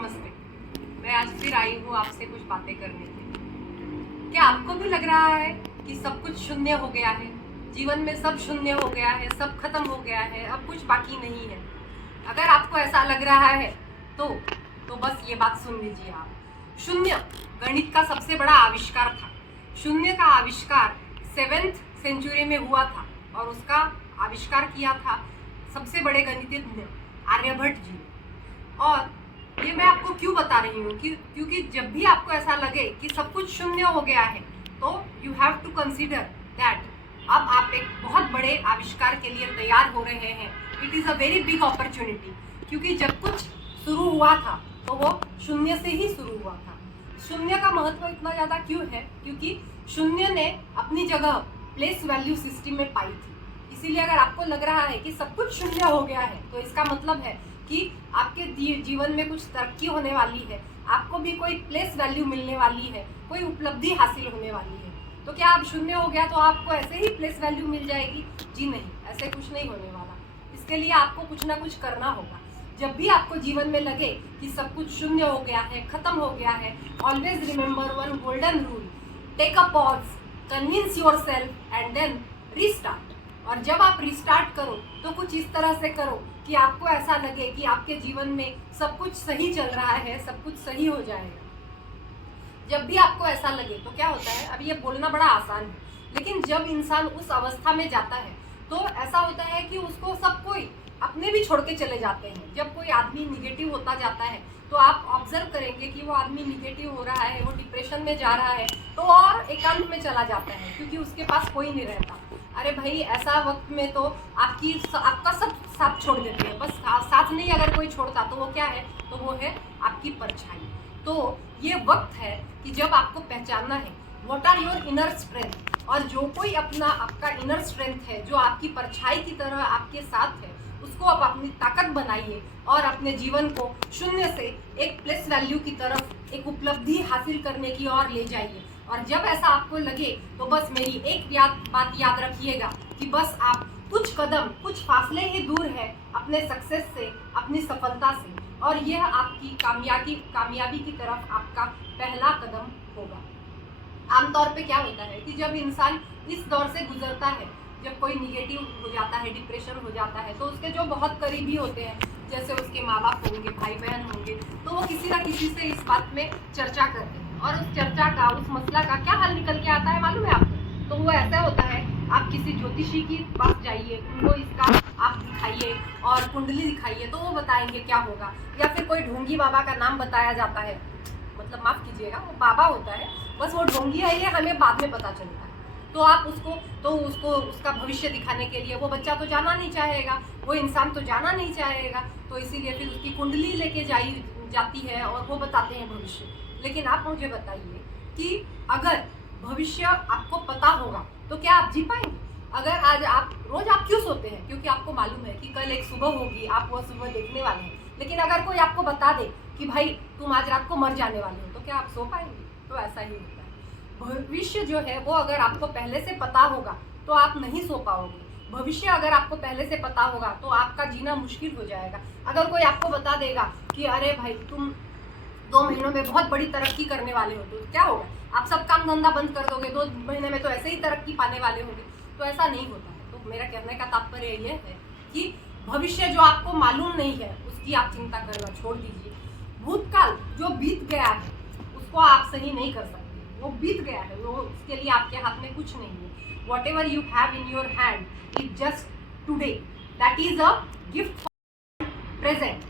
नमस्ते। मैं आज फिर आई हूँ आपसे कुछ बातें करने के लिए। क्या आपको भी लग रहा है कि सब कुछ शून्य हो गया है, जीवन में सब शून्य हो गया है, सब खत्म हो गया है, अब कुछ बाकी नहीं है? अगर आपको ऐसा लग रहा है तो बस ये बात सुन लीजिए आप। शून्य गणित का सबसे बड़ा आविष्कार था। शून्य का आविष्कार 7th सेंचुरी में हुआ था और उसका आविष्कार किया था सबसे बड़े गणितज्ञ आर्यभट्ट जी। और ये मैं आपको क्यों बता रही हूँ क्योंकि जब भी आपको ऐसा लगे कि सब कुछ शून्य हो गया है तो you have to consider that अब आप एक बहुत बड़े आविष्कार के लिए तैयार हो रहे हैं। It is a very big opportunity, क्योंकि जब कुछ शुरू हुआ था तो वो शून्य से ही शुरू हुआ था। शून्य का महत्व इतना ज़्यादा क्यों है? क्योंकि शून्य ने अपनी जगह प्लेस वैल्यू सिस्टम में पाई थी। इसीलिए अगर आपको लग रहा है कि सब कुछ शून्य हो गया है तो इसका मतलब है कि आपके जीवन में कुछ तरक्की होने वाली है, आपको भी कोई प्लेस वैल्यू मिलने वाली है, कोई उपलब्धि हासिल होने वाली है। तो क्या आप शून्य हो गया तो आपको ऐसे ही प्लेस वैल्यू मिल जाएगी? जी नहीं, ऐसे कुछ नहीं होने वाला। इसके लिए आपको कुछ ना कुछ करना होगा। जब भी आपको जीवन में लगे कि सब कुछ शून्य हो गया है, खत्म हो गया है, always remember one golden rule, take a pause, convince yourself and then restart. और जब आप रिस्टार्ट करो तो कुछ इस तरह से करो कि आपको ऐसा लगे कि आपके जीवन में सब कुछ सही चल रहा है, सब कुछ सही हो जाएगा। जब भी आपको ऐसा लगे तो क्या होता है, अब ये बोलना बड़ा आसान है, लेकिन जब इंसान उस अवस्था में जाता है तो ऐसा होता है कि उसको सब कोई अपने भी छोड़ के चले जाते हैं। जब कोई आदमी निगेटिव होता जाता है तो आप ऑब्जर्व करेंगे कि वो आदमी निगेटिव हो रहा है, वो डिप्रेशन में जा रहा है, तो और एकांत में चला जाता है क्योंकि उसके पास कोई नहीं रहता। अरे भाई, ऐसा वक्त में तो आपका सब साथ छोड़ देते हैं। बस साथ नहीं अगर कोई छोड़ता तो वो क्या है, तो वो है आपकी परछाई। तो ये वक्त है कि जब आपको पहचानना है what are your inner strength, और जो कोई आपका इनर स्ट्रेंथ है, जो आपकी परछाई की तरह आपके साथ है, उसको आप अपनी ताकत बनाइए और अपने जीवन को शून्य से एक प्लस वैल्यू की तरफ, एक उपलब्धि हासिल करने की ओर ले जाइए। और जब ऐसा आपको लगे तो बस मेरी एक बात याद रखिएगा कि बस आप कुछ कदम, कुछ फासले ही दूर है अपने सक्सेस से, अपनी सफलता से, और यह आपकी कामयाबी की तरफ आपका पहला कदम होगा। आमतौर पे क्या होता है कि जब इंसान इस दौर से गुजरता है, जब कोई निगेटिव हो जाता है, डिप्रेशन हो जाता है, तो उसके जो बहुत करीबी होते हैं, जैसे उसके माँ बाप होंगे, भाई बहन होंगे, तो वो किसी ना किसी से इस बात में चर्चा करते हैं और उस चर्चा का, उस मसला का क्या हल निकल के आता है मालूम है आपको? तो वो ऐसा होता है, आप किसी ज्योतिषी के पास जाइए, उनको इसका आप दिखाइए और कुंडली दिखाइए तो वो बताएंगे क्या होगा। या फिर कोई ढोंगी बाबा का नाम बताया जाता है, मतलब माफ़ कीजिएगा, वो बाबा होता है, बस वो ढोंगी है ये हमें बाद में पता चलता है। तो आप उसको उसका भविष्य दिखाने के लिए, वो बच्चा तो जाना नहीं चाहेगा, वो इंसान तो जाना नहीं चाहेगा, तो इसीलिए फिर उसकी कुंडली लेके जाती है और वो बताते हैं भविष्य। लेकिन आप मुझे बताइए कि अगर भविष्य आपको पता होगा तो क्या आप जी पाएंगे? अगर आज रोज आप क्यों सोते हैं? क्योंकि आपको मालूम है कि कल एक सुबह होगी, आप वो सुबह देखने वाले हैं। लेकिन अगर कोई आपको बता दे कि भाई तुम आज रात को मर जाने वाले हो, तो क्या आप सो पाएंगे? तो ऐसा ही होता है। भविष्य जो है वो अगर आपको पहले से पता होगा तो आप नहीं सो पाओगे। भविष्य अगर आपको पहले से पता होगा तो आपका जीना मुश्किल हो जाएगा। अगर कोई आपको बता देगा कि अरे भाई तुम 2 महीनों में बहुत बड़ी तरक्की करने वाले हो, तो क्या होगा? आप सब काम धंधा बंद कर दोगे, 2 महीने में तो ऐसे ही तरक्की पाने वाले होंगे। तो ऐसा नहीं होता है। तो मेरा कहने का तात्पर्य ये है कि भविष्य जो आपको मालूम नहीं है उसकी आप चिंता करना छोड़ दीजिए। भूतकाल जो बीत गया है उसको आप सही नहीं कर सकते, वो बीत गया है, वो उसके लिए आपके हाथ में कुछ नहीं है। Whatever you have in your hand is just today, that is a gift for present.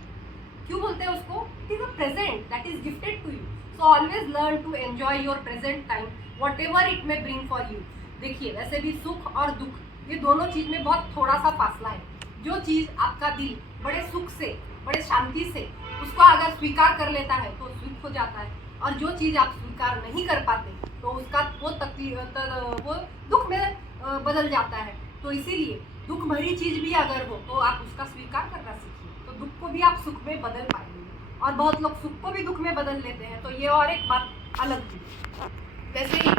क्यों बोलते हैं उसको? It is a present that is gifted to you. So always learn to enjoy your present time, whatever it may bring for you. देखिए, वैसे भी सुख और दुख, ये दोनों चीज में बहुत थोड़ा सा फासला है। जो चीज आपका दिल बड़े सुख से, बड़े शांति से उसको अगर स्वीकार कर लेता है तो सुख हो जाता है, और जो चीज आप स्वीकार नहीं कर पाते तो उसका वो दुख में बदल जाता है। तो इसीलिए दुख भरी चीज भी अगर हो तो आप उसका स्वीकार करना सीखिए, तो दुख को भी आप सुख में बदल पाएंगे। और बहुत लोग सुख को भी दुख में बदल लेते हैं, तो ये और एक बात अलग थी। वैसे ही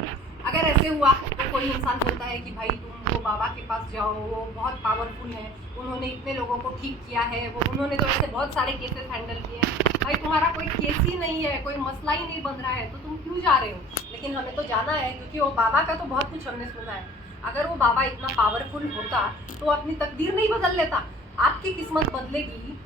अगर ऐसे हुआ तो कोई इंसान बोलता है कि भाई तुम वो बाबा के पास जाओ, वो बहुत पावरफुल है, उन्होंने इतने लोगों को ठीक किया है, उन्होंने तो ऐसे बहुत सारे केसेस हैंडल किए हैं। भाई तुम्हारा कोई केस ही नहीं है, कोई मसला ही नहीं बन रहा है, तो तुम क्यों जा रहे हो? लेकिन हमें तो जाना है, क्योंकि वो बाबा का तो बहुत कुछ हमने सुना है। अगर वो बाबा इतना पावरफुल होता तो अपनी तकदीर नहीं बदल लेता। आपकी किस्मत बदलेगी,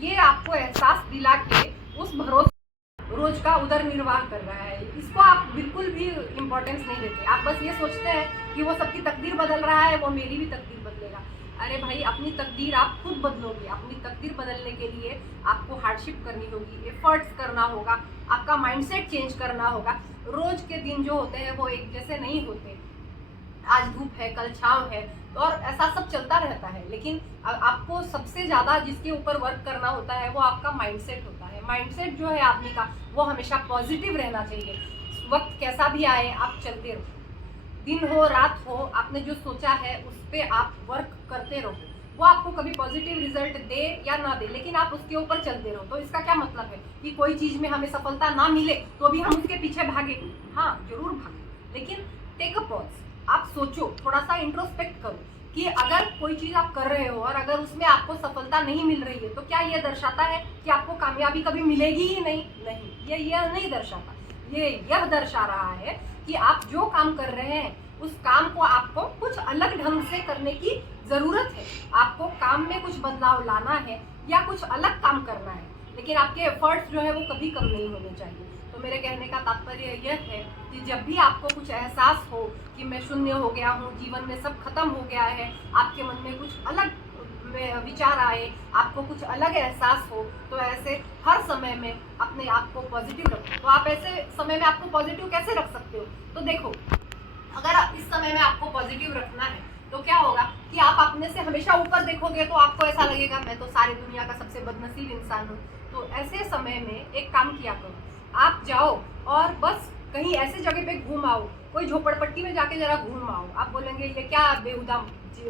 ये आपको एहसास दिला के उस भरोसे रोज का उदर निर्वाह कर रहा है, इसको आप बिल्कुल भी इम्पोर्टेंस नहीं देते। आप बस ये सोचते हैं कि वो सबकी तकदीर बदल रहा है, वो मेरी भी तकदीर बदलेगा। अरे भाई, अपनी तकदीर आप खुद बदलोगे। अपनी तकदीर बदलने के लिए आपको हार्डशिप करनी होगी, एफर्ट्स करना होगा, आपका माइंडसेट चेंज करना होगा। रोज के दिन जो होते हैं वो एक जैसे नहीं होते। आज धूप है, कल छांव है, और ऐसा सब चलता रहता है। लेकिन आपको सबसे ज़्यादा जिसके ऊपर वर्क करना होता है वो आपका माइंडसेट होता है। माइंडसेट जो है आदमी का, वो हमेशा पॉजिटिव रहना चाहिए। वक्त कैसा भी आए, आप चलते रहो। दिन हो रात हो, आपने जो सोचा है उस पर आप वर्क करते रहो। वो आपको कभी पॉजिटिव रिजल्ट दे या ना दे, लेकिन आप उसके ऊपर चलते रहो। तो इसका क्या मतलब है कि कोई चीज़ में हमें सफलता ना मिले तो भी हम उसके पीछे भागे? हाँ, जरूर भागे, लेकिन टेक अ पॉज। आप सोचो, थोड़ा सा इंट्रोस्पेक्ट करो कि अगर कोई चीज़ आप कर रहे हो और अगर उसमें आपको सफलता नहीं मिल रही है, तो क्या ये दर्शाता है कि आपको कामयाबी कभी मिलेगी ही नहीं? नहीं, ये नहीं दर्शाता। यह दर्शा रहा है कि आप जो काम कर रहे हैं उस काम को आपको कुछ अलग ढंग से करने की ज़रूरत है। आपको काम में कुछ बदलाव लाना है या कुछ अलग काम करना है, लेकिन आपके एफर्ट्स जो है वो कभी कम नहीं होने चाहिए। तो मेरे कहने का तात्पर्य यह है कि जब भी आपको कुछ एहसास हो कि मैं शून्य हो गया हूँ, जीवन में सब खत्म हो गया है, आपके मन में कुछ अलग विचार आए, आपको कुछ अलग एहसास हो, तो ऐसे हर समय में अपने आप को पॉजिटिव रखो। तो आप ऐसे समय में आपको पॉजिटिव कैसे रख सकते हो? तो देखो, अगर इस समय में आपको पॉजिटिव रखना है तो क्या होगा कि आप अपने से हमेशा ऊपर देखोगे तो आपको ऐसा लगेगा मैं तो सारी दुनिया का सबसे बदनसीब इंसान हूँ। तो ऐसे समय में एक काम किया करो, आप जाओ और बस कहीं ऐसे जगह पे घूम आओ, कोई झोपड़पट्टी में जाके जरा घूम आओ। आप बोलेंगे ये क्या बेहुदा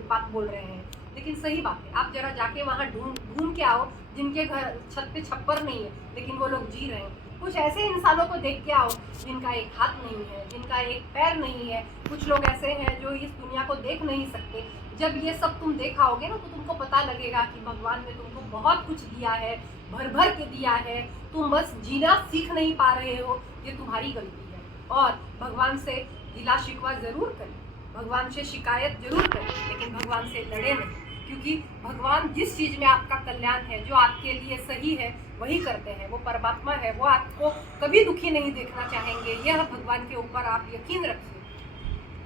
बात बोल रहे हैं, लेकिन सही बात है। आप जरा जाके वहाँ घूम के आओ जिनके घर छत पे छप्पर नहीं है लेकिन वो लोग जी रहे हैं। कुछ ऐसे इंसानों को देख के आओ जिनका एक हाथ नहीं है, जिनका एक पैर नहीं है। कुछ लोग ऐसे हैं जो इस दुनिया को देख नहीं सकते। जब ये सब तुम देख आओगे ना, तो तुमको पता लगेगा कि भगवान ने तुमको बहुत कुछ दिया है, भर भर के दिया है। तुम बस जीना सीख नहीं पा रहे हो, ये तुम्हारी गलती है। और भगवान से गिला शिकवा जरूर करें, भगवान से शिकायत जरूर करें, लेकिन भगवान से लड़े नहीं, क्योंकि भगवान जिस चीज़ में आपका कल्याण है, जो आपके लिए सही है, वही करते हैं। वो परमात्मा है, वो आपको कभी दुखी नहीं देखना चाहेंगे। यह भगवान के ऊपर आप यकीन रखिए।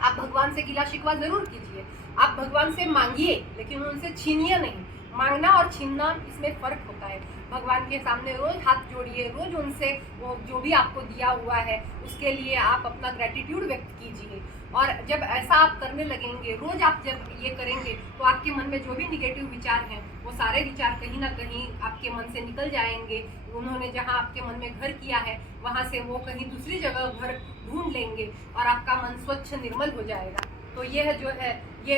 आप भगवान से गिला शिकवा जरूर कीजिए, आप भगवान से मांगिए, लेकिन उनसे छीनिए नहीं। मांगना और छीनना, इसमें फर्क होता है। भगवान के सामने रोज हाथ जोड़िए, रोज उनसे वो जो भी आपको दिया हुआ है उसके लिए आप अपना ग्रेटिट्यूड व्यक्त कीजिए। और जब ऐसा आप करने लगेंगे, रोज आप जब ये करेंगे, तो आपके मन में जो भी निगेटिव विचार हैं वो सारे विचार कहीं ना कहीं आपके मन से निकल जाएंगे। उन्होंने जहाँ आपके मन में घर किया है वहाँ से वो कहीं दूसरी जगह घर ढूंढ लेंगे और आपका मन स्वच्छ निर्मल हो जाएगा। तो यह जो है ये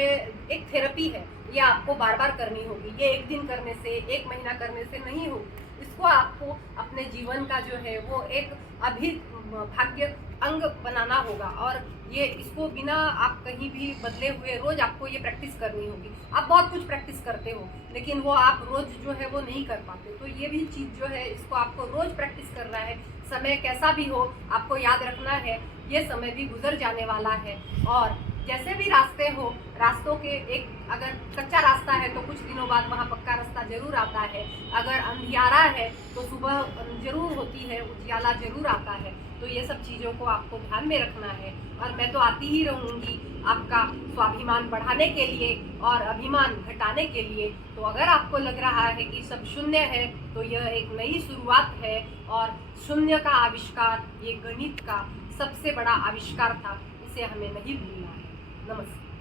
एक थेरेपी है, ये आपको बार बार करनी होगी। ये एक दिन करने से, एक महीना करने से नहीं होगी। इसको आपको अपने जीवन का जो है वो एक अभिभाज्य अंग बनाना होगा। और ये इसको बिना आप कहीं भी बदले हुए रोज आपको ये प्रैक्टिस करनी होगी। आप बहुत कुछ प्रैक्टिस करते हो, लेकिन वो आप रोज जो है वो नहीं कर पाते। तो ये भी चीज़ जो है इसको आपको रोज प्रैक्टिस करना है। समय कैसा भी हो, आपको याद रखना है ये समय भी गुजर जाने वाला है। और जैसे भी रास्ते हो, रास्तों के एक अगर कच्चा रास्ता है तो कुछ दिनों बाद वहाँ पक्का रास्ता जरूर आता है। अगर अंधियारा है तो सुबह जरूर होती है, उजियाला जरूर आता है। तो ये सब चीज़ों को आपको ध्यान में रखना है। और मैं तो आती ही रहूँगी आपका स्वाभिमान बढ़ाने के लिए और अभिमान घटाने के लिए। तो अगर आपको लग रहा है कि सब शून्य है, तो यह एक नई शुरुआत है। और शून्य का आविष्कार ये गणित का सबसे बड़ा आविष्कार था, इसे हमें नहीं भूलना है। नमस्कार।